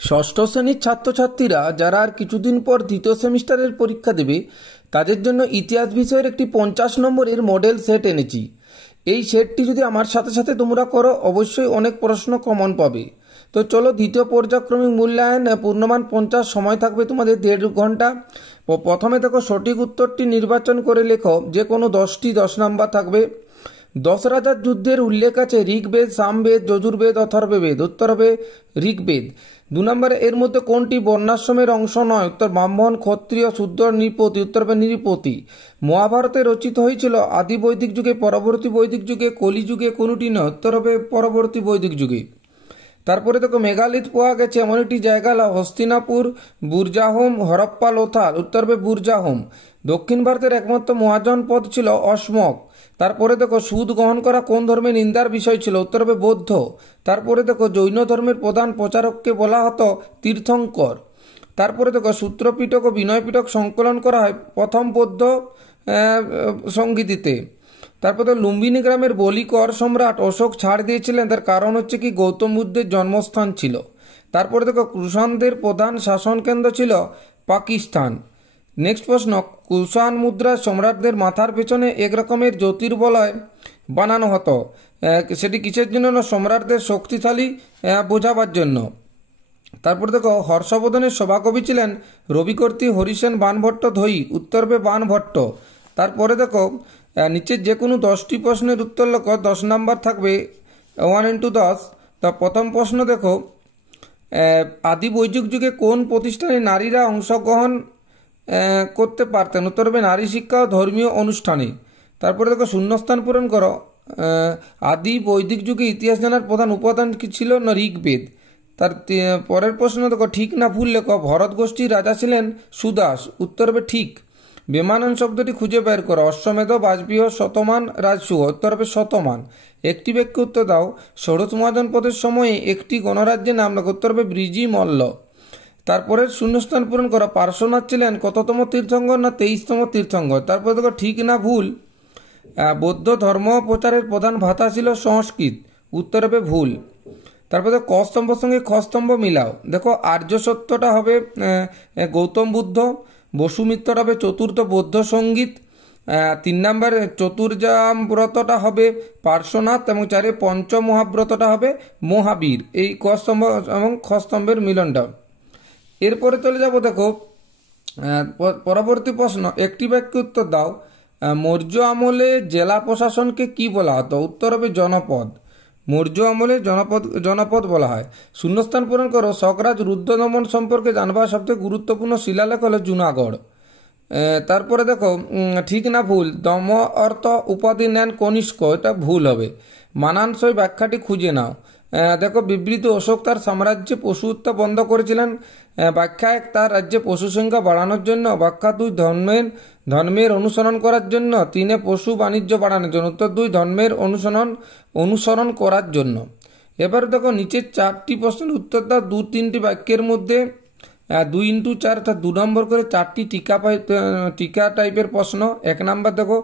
ষষ্ঠ শ্রেণীর ছাত্রছাত্রীরা যারা আর কিছুদিন পর দ্বিতীয় সেমিস্টারের পরীক্ষা দেবে তাদের জন্য ইতিহাস বিষয়ের একটি 50 নম্বরের মডেল সেট এনেছি। এই সেটটি যদি আমার সাথে সাথে তোমরা করো অবশ্যই অনেক প্রশ্ন কমন পাবে। তো চলো, দ্বিতীয় পর্যায়ক্রমিক মূল্যায়ন পূর্ণমান 50, সময় থাকবে তোমাদের 1.5 ঘন্টা। প্রথমে দেখো, সঠিক উত্তরটি নির্বাচন করে লেখো। যে কোনো 10টি 10 নাম্বার থাকবে। 10 রাজার যুদ্ধের উল্লেখ আছে ঋগ্বেদ, সামবেদ, যজুর্বেদ, অথর্ববেদ। উত্তর হবে ঋগ্বেদ। 2 নম্বরে, এর মধ্যে কোনটি বর্ণাশ্রমের অংশ নয়? উত্তর ব্রাহ্মণ, ক্ষত্রিয়, শূদ্র, নৃপতি। উত্তর হবে নৃপতি। মহাভারতে রচিত হয়েছিল আদি বৈদিক যুগে, পরবর্তী বৈদিক যুগে, কলিযুগে, কোনটি নয়? উত্তর হবে পরবর্তী বৈদিক যুগে। তারপরে দেখো, মেগালিথ পাওয়া গেছে এমন একটি জায়গা হলো হস্তিনাপুর, বুরজাহোম, হরপ্পা, লোথাল। উত্তর হবে বুরজাহোম। দক্ষিণ ভারতের একমাত্র মহাজনপদ ছিল অসমক। তারপরে দেখো, সুদ গ্রহণ করা কোন ধর্মের নিন্দার বিষয় ছিল? উত্তর হবে বৌদ্ধ। তারপরে দেখো, জৈন ধর্মের প্রধান প্রচারককে বলা হতো তীর্থঙ্কর। তারপরে দেখো, সূত্রপিটক ও বিনয়পিটক সংকলন করা হয় প্রথম বৌদ্ধ সংগীতিতে। তারপরে লুম্বিনী গ্রামের বলিকর সম্রাট অশোক ছাড় দিয়েছিলেন, তার কারণ হচ্ছে কি গৌতম বুদ্ধের জন্মস্থান ছিল। তারপরে দেখো, কুষাণদের প্রধান শাসন কেন্দ্র ছিল পাকিস্তান। নেক্সট প্রশ্ন, কুষাণ মুদ্রায় সম্রাটদের মাথার পেছনে এক রকমের জ্যোতির্বলয় বানানো হতো, সেটি কিসের জন্য? না, সম্রাটদের শক্তিশালী বোঝাবার জন্য। তারপর দেখো, হর্ষবর্ধনের সভাকবি ছিলেন রবিকর্তী, হরিসেন, বাণভট্ট, ধৈ। উত্তর হবে বাণভট্ট। তারপরে দেখো, নিচের যে কোনো 10টি প্রশ্নের উত্তর লেখো। 10 নাম্বার থাকবে 1 into 10। তা প্রথম প্রশ্ন দেখো, আদি বৈদিক যুগে কোন প্রতিষ্ঠানে নারীরা অংশগ্রহণ করতে পারতেন? উত্তর হবে নারী শিক্ষা ও ধর্মীয় অনুষ্ঠানে। তারপরে দেখো, শূন্যস্থান পূরণ করো। আদি বৈদিক যুগে ইতিহাস জানার প্রধান উপাদান কি ছিল? না, ঋগ্বেদ। তার পরের প্রশ্ন দেখো, ঠিক না ভুল লেখো। ভরত গোষ্ঠীর রাজা ছিলেন সুদাস। উত্তর হবে ঠিক। বেমানন শব্দটি খুঁজে বের করো। অশ্বমেধ, বাজপেয়ী, শতমান, রাজসূয়। উত্তর হবে শতমান। একটি বাক্যে উত্তর দাও। ষোড়শ মহাজনপদের সময়ে একটি গণরাজ্যের নাম লেখো। উত্তর হবে বৃজি মল্ল। তারপরে শূন্যস্থান পূরণ করো। পার্শ্বনাথ ছিলেন কততম তীর্থঙ্কর? না, 23তম তীর্থঙ্কর। তারপরে দেখো, ঠিক না ভুল। বৌদ্ধ ধর্ম প্রচারের প্রধান ভাষা ছিল সংস্কৃত। উত্তর হবে ভুল। তারপরে ক স্তম্ভের সঙ্গে খ স্তম্ভ মিলাও। দেখো, আর্য সত্যটা হবে গৌতম বুদ্ধ, বসুমিত্রটা হবে চতুর্থ বৌদ্ধ সঙ্গীত, 3 নম্বরে চতুর্জাম ব্রতটা হবে পার্শ্বনাথ, এবং 4 পঞ্চম মহাব্রতটা হবে মহাবীর। এই ক স্তম্ভ এবং খ স্তম্ভের মিলনটা। এরপরে চলে যাব, দেখো পরবর্তী প্রশ্ন, একটি বাক্যে উত্তর দাও। মৌর্য আমলে জেলা প্রশাসনকে কি বলা হতো? উত্তর হবে জনপদ। মৌর্য আমলে জনপদ বলা হয়। শূন্যস্থান পূরণ করো। শকরাজ রুদ্র দমন সম্পর্কে জানবার সবচেয়ে গুরুত্বপূর্ণ শিলালেখ হলো জুনাগড়। তারপরে দেখো, ঠিক না ভুল। দম অর্থ উপাধি নেন কনিষ্ক। এটা ভুল হবে। মানানসই ব্যাখ্যাটি খুঁজে নাও। দেখো, বিবৃত অশোক তার সাম্রাজ্যে পশু হত্যা বন্ধ করেছিলেন। ব্যাখ্যা 1, তার রাজ্যে পশু সংখ্যা বাড়ানোর জন্য। ব্যাখ্যা 2, ধর্মের অনুসরণ করার জন্য। 3, পশু বাণিজ্য বাড়ানোর জন্য। উত্তর 2, ধর্মের অনুসরণ করার জন্য। এবার দেখো, নিচের 4টি প্রশ্নের উত্তর দাও 2-3টি বাক্যের মধ্যে। 2 into 4 অর্থাৎ 2 নম্বর করে 4টি টিকা টাইপের প্রশ্ন। 1 নাম্বার দেখো,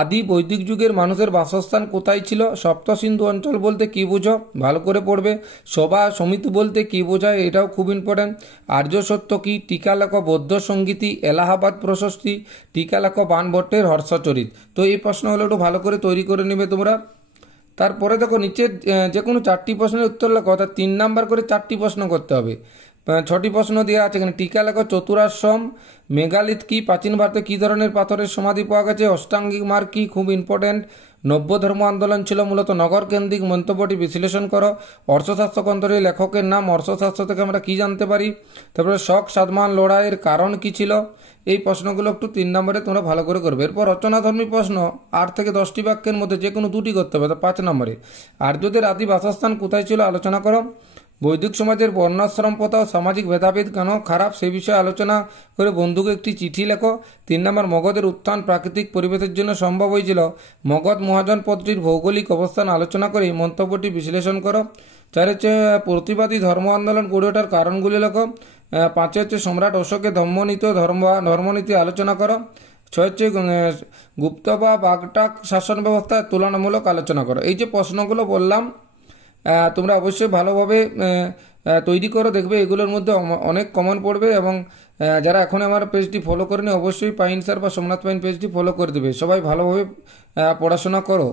আদি বৈদিক যুগের মানুষের বাসস্থান কোথায় ছিল? সপ্ত সিন্ধু অঞ্চল বলতে কি বোঝো? ভালো করে পড়বে। সভা সমিতি বলতে কি বোঝায়? এটাও খুব ইম্পর্টেন্ট। আর্য সত্য কি? টিকা লেখো বৌদ্ধ সঙ্গীতি, এলাহাবাদ প্রশস্তি। টিকা লেখো বাণভট্টের হর্ষচরিত। তো এই প্রশ্নগুলো একটু ভালো করে তৈরি করে নেবে তোমরা। তারপরে দেখো, নিচের যে কোনো 4টি প্রশ্নের উত্তর লেখো, অর্থাৎ 3 নাম্বার করে 4টি প্রশ্ন করতে হবে। 6টি প্রশ্ন দেওয়া আছে এখানে। টিকা লেখো চতুরাশ্রম। মেগালিথ কি? প্রাচীন ভারতে কি ধরনের পাথরের সমাধি পাওয়া গেছে? অষ্টাঙ্গিক মার্গ কি? খুব ইম্পর্টেন্ট। নব্য ধর্ম আন্দোলন ছিল মূলত নগর কেন্দ্রিক। মন্তব্যটি বিশ্লেষণ করো। অর্থশাস্ত্র গ্রন্থটির লেখকের নাম। অর্থশাস্ত্র থেকে আমরা কি জানতে পারি? তারপরে শক সাদমান লড়াইয়ের কারণ কি ছিল? এই প্রশ্নগুলো একটু 3 নম্বরে তোমরা ভালো করে করবে। এরপর রচনাধর্মী প্রশ্ন 8 থেকে 10টি বাক্যের মধ্যে যে কোনো 2টি করতে হবে। 5 নম্বরে, আর্যদের আদি বাসস্থান কোথায় ছিল আলোচনা করো। বৈদিক সমাজের বর্ণাশ্রম প্রথা ও সামাজিক ভেদাভেদ কেন খারাপ সে বিষয়ে আলোচনা করে বন্ধুকে একটি চিঠি লেখো। 3 নম্বর, মগধের উত্থান প্রাকৃতিক পরিবেশের জন্য সম্ভব হয়েছিল। মগধ মহাজনপদটির ভৌগোলিক অবস্থান আলোচনা করে মন্তব্যটি বিশ্লেষণ করো। 4 হচ্ছে প্রতিবাদী ধর্ম আন্দোলন গড়ে ওঠার কারণগুলি লেখো। 5 হচ্ছে সম্রাট অশোকের ধর্মনীতি আলোচনা করো। 6 হচ্ছে গুপ্ত বা বাগটাক শাসন ব্যবস্থার তুলনামূলক আলোচনা করো। এই যে প্রশ্নগুলো বললাম তোমরা অবশ্যই ভালোভাবে তৈরি করো, দেখবে এগুলোর মধ্যে অনেক কমন পড়বে। এবং যারা এখন আমার পেজটি ফলো করেনি অবশ্যই পাইন স্যার বা সোমনাথ পাইন পেজটি ফলো করে দেবে। সবাই ভালোভাবে পড়াশোনা করো।